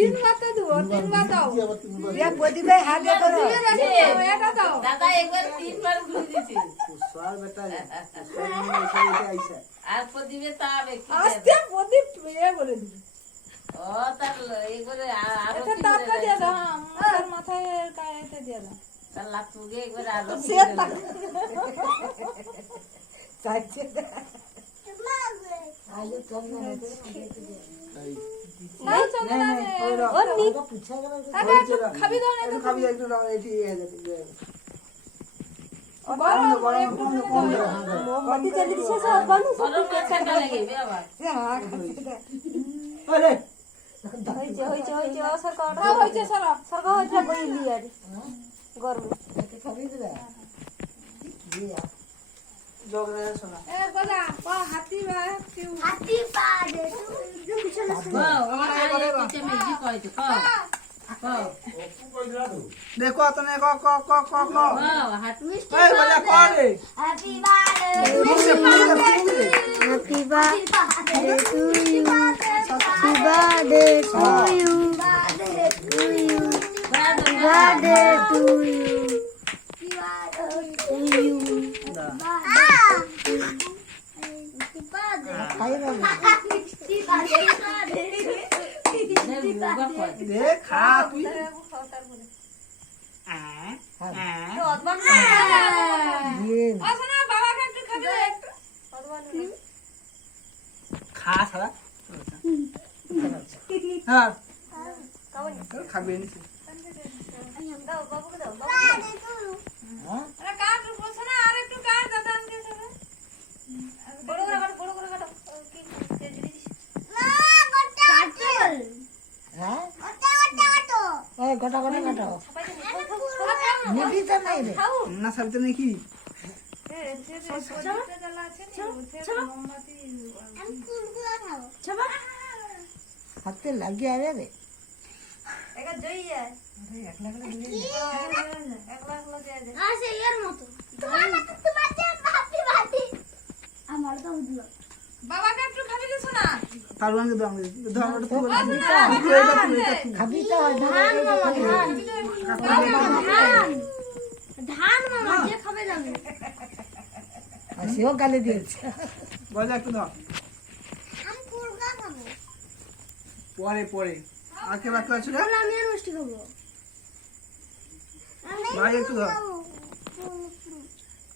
তিনবার তো দেবো, তিনবার দাও। প্রদীপে হাতে করো। এটা দাও। দাদা একবার 3 বার ঘুরে দিয়েছে পুষ্পার বেটা পুষ্পার আইসা আর প্রদীপে তাবে কি আস্তে প্রদীপ বলে দিবি। ও তার একবারে আরো এটা টাকা দিয়ে দাও, আমার মাথায় কায়েতে দিয়ে দাও। তার লাতুগে একবার আরো সে টাকা চাইছে আয়ো তুমি নাও চন্দনা ও নি পুছা গেল টাকা একটু খাবি দাও না তো খাবি একটু দাও এটি গরম গরম কম মোমবাতি জ্বালিয়ে দিছে সব বন্ধ গরম ঠান্ডা লাগে বাবা ওরে হইছে হইছে হইছে ও সরকার হ্যাঁ হইছে সরো। সরকার হইছে বইলি আর গরম খাবি দিবা দিয়া জগরে শোনা এ গজা পা হাতি বা কেউ হাতি পা দে তুমি চলে ও আরে পিছে মেজি কইতো কও দেখো তনে ক ক ক ক ক ও হাত মিষ্টি এই বলে করে হ্যাপি বার্থডে মুখে পুরে happy birthday to you happy birthday birthday to you birthday to you birthday to you to you খাই না মিষ্টি বার্থডে বাবা কই দে খা তুই দিন আসনা বাবাকে একটু খাবি দাও একটু। খা সারা হ্যাঁ খাবি নি আরে কাট বলছ না আর একটু কাট দাদা আমাকে সবে বড় করে কাটো কি জিনিস হ্যাঁ ওই গোটা গোটা কাটো নিবি তো নাই রে না সাবিতে নাকি হাতে লাগিয়ে আরে রে আমার তো উঠলো বাবাকে একটু খাবি দিছ না তারওয়ানকে দাও আমি দাও ওটা তুই খাবি তো ধান মামা ধান ধান ধান মামা যে খাবে যাবে সেও গালে দিয়েছে গজা একটু দাও আমি পুরগা খাবো পরে পরে আর কে বাকি আছে রে তাহলে আমি আর মিষ্টি খাবো ভাই একটু দাও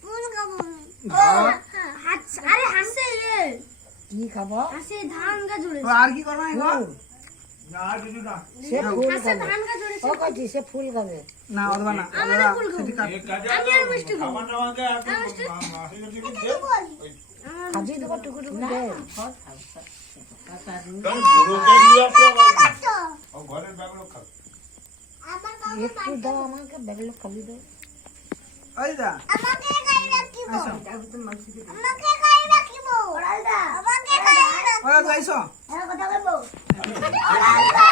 ফুল খাবো দাও। আরে হাসে রে কি খাবো হাসে ধান গা জুড়ে তো আর কি করবা গো সে ফুল হাসে খাবে ধান গা জুড়ে ও কাটি সে ফুল খাবে না অথবা না আমারও ফুল খাবো। সেটি কাট আমি আর মিষ্টি খাবো খাবি তো টুকু টুকু দে একটু দাও আমাকে বেগলো খাবি দাও ওই দা আমাকে গাই রাখিব আইসো আমাকে গাই রাখিব ওরালদা আমাকে গাই রাখিব ওরা যাইছো এর কথা কইবো ওরালদা